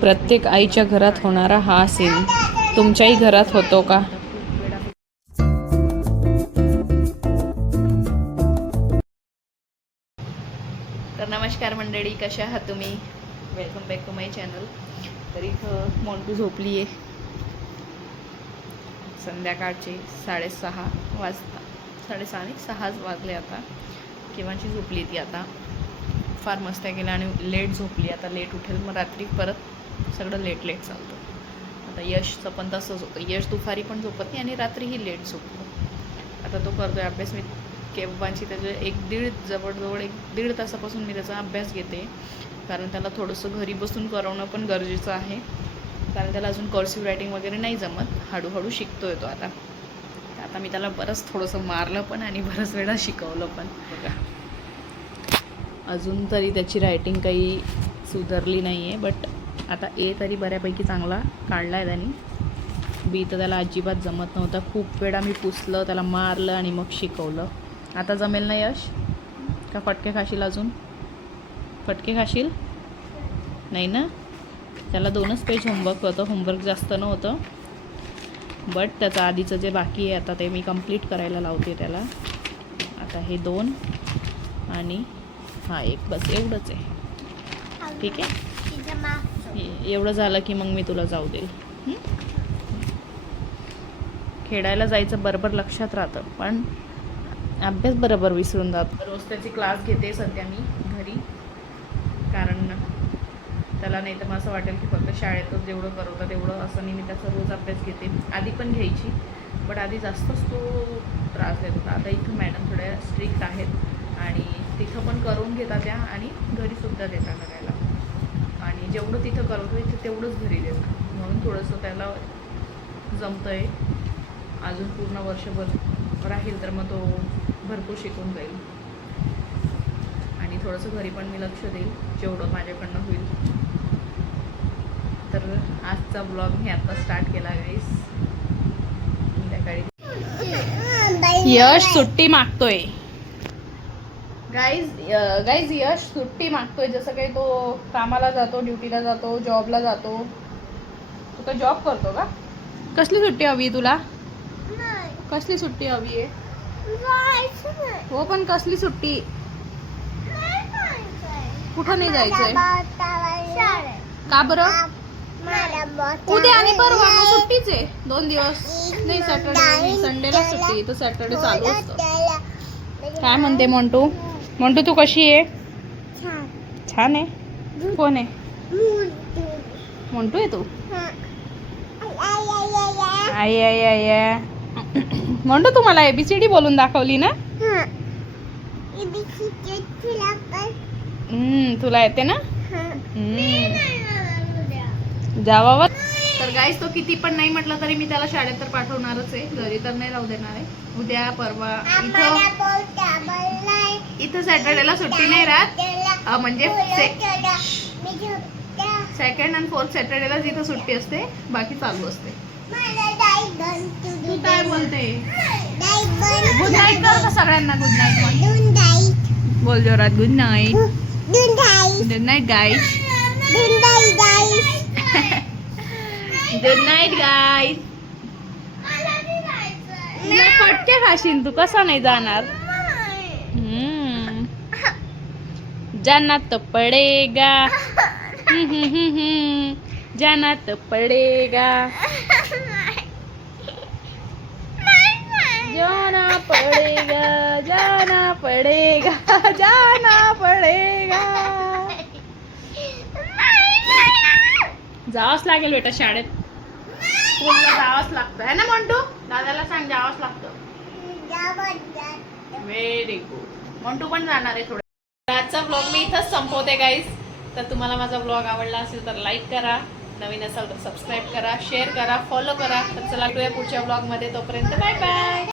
प्रत्येक आईच्या घरात होणारा हा सीन तुमच्याही घरात होतो का? तर नमस्कार मंडळी, कशा आहात तुम्ही? Welcome back to my channel. तर इथं मोंटू झोपली आहे. संध्याकाळचे 6:30 वाजता, 6:30 आणि 6 वाजले आता. केव्हाची झोपली ती आता. फार मस्त्या केल्या आणि लेट झोपली. आता लेट उठेल, मग रात्री परत सगळं लेट चालतं. आता यशचं पण तसंच होतं. यश दुपारी पण झोपत नाही आणि रात्रीही लेट झोपतो. आता तो करतोय अभ्यास. मी केव्हाची त्याचे जवळजवळ 1-1.5 तासापासून मी त्याचा अभ्यास घेते. कारण त्याला थोडंसं घरी बसून करवणं पण गरजेचं आहे. कारण त्याला अजून कर्सिव्ह रायटिंग वगैरे नाही जमत. हळूहळू शिकतोय तो आता. आता मी त्याला बरंच थोडंसं मारलं पण आणि बरंच वेळा शिकवलं पण. बघा, अजून तरी त्याची रायटिंग काही सुधारली नाही आहे. बट आता ए तरी बऱ्यापैकी चांगला काढला आहे त्याने. बी तर त्याला अजिबात जमत नव्हता. खूप वेळा मी पुसलं, त्याला मारलं आणि मग शिकवलं. आता जमेल ना यश? का फटके खाशील अजून? फटके खाशील नाही ना? त्याला 2च पेज होमवर्क होतं. होमवर्क जास्त नव्हतं. बट त्याचं आधीचं जे बाकी आहे आता ते मी कंप्लीट करायला लावते त्याला. आता हे 2 आणि हा 1, बस एवढंच आहे. ठीक आहे, एवढं झालं की मग मी तुला जाऊ देईल. खेळायला जायचं बरोबर लक्षात राहतं, पण अभ्यास बरोबर विसरून जातो. रोज त्याची क्लास घेते सध्या मी घरी. कारण त्याला नाही तर मग असं वाटेल की फक्त शाळेतच जेवढं करवतं तेवढं, असं नाही. मी त्याचा रोज अभ्यास घेते. आधी पण घ्यायची, बट आधी जास्तच तो त्रास देत होता. आता इथं मॅडम थोड्या स्ट्रिक्ट आहेत आणि तिथं पण करून घेतात त्या आणि घरीसुद्धा देतात करायला. आणि जेवढं तिथं करवतो इथे तेवढंच घरी देतात. म्हणून थोडंसं त्याला जमतं आहे. अजून पूर्ण वर्षभर राहील तर मग तो भरपूर शिकून जाईल. आणि थोडंसं घरी पण मी लक्ष देईल जेवढं माझ्याकडनं होईल. तर आजचा ब्लॉग मी आता स्टार्ट केला गाईस. संध्याकाळी यश सुट्टी मागतोय. गाईज यश सुट्टी मागतोय. जसं काही तो कामाला जातो, ड्युटीला जातो, जॉबला जातो. तू तर जॉब करतो का? कसली सुट्टी हवी आहे तुला? कसली सुट्टी हवी आहे? हो, पण कसली सुट्टी? कुठं नाही जायचंय? का बरं? उद्या आणि परवा मग सुट्टीच आहे. 2 दिवस नाही. सॅटर्डे संडेला सुट्टी, तर सॅटर्डे चालू असतं. काय म्हणते मोंटू? मोंटू तू कशी आहे? छान आहे. कोण आहे? मोंटू आहे तू? आई आई आई. मोंटू तू मला ABCD बोलून दाखवली ना? तुला येते ना? जावा. तर गाईस तो किती पण नाही म्हटलं तरी मी त्याला शाळेत तर पाठवणारच आहे. घरी तर नाही राहू देणार आहे. उद्या परवा इथं सॅटर्डेला सुट्टी नाही राहत. म्हणजे 2nd आणि 4th सॅटर्डेला जिथं सुट्टी असते, बाकी चालू असते. तू काय बोलते? गुड नाईट कर का सगळ्यांना? गुड नाईट बोल जोरात. Good night. गुड नाईट गाईस. गुड नाईट गाईस. फटके खाशील तू. कसा नाही जाणार? जाना तो पडेगा. जाना तो पडेगा. जाना पडेगा. जाना पडेगा. जाना पडेगा. जावंच लागेल बेटा शाळेत. स्कूलला जावंच लागतं है ना मोंटू? दादाला सांग जावंच लागतं. Very good. मोंटू पण जाणार आहे थोडं. आजचा ब्लॉग मी इथंच संपवते गाईज. तर तुम्हाला माझा ब्लॉग आवडला असेल तर लाईक करा, नवीन असाल तर सबस्क्राईब करा, शेअर करा, फॉलो करा. तर चला भेटूया पुढच्या ब्लॉगमध्ये. तोपर्यंत बाय बाय.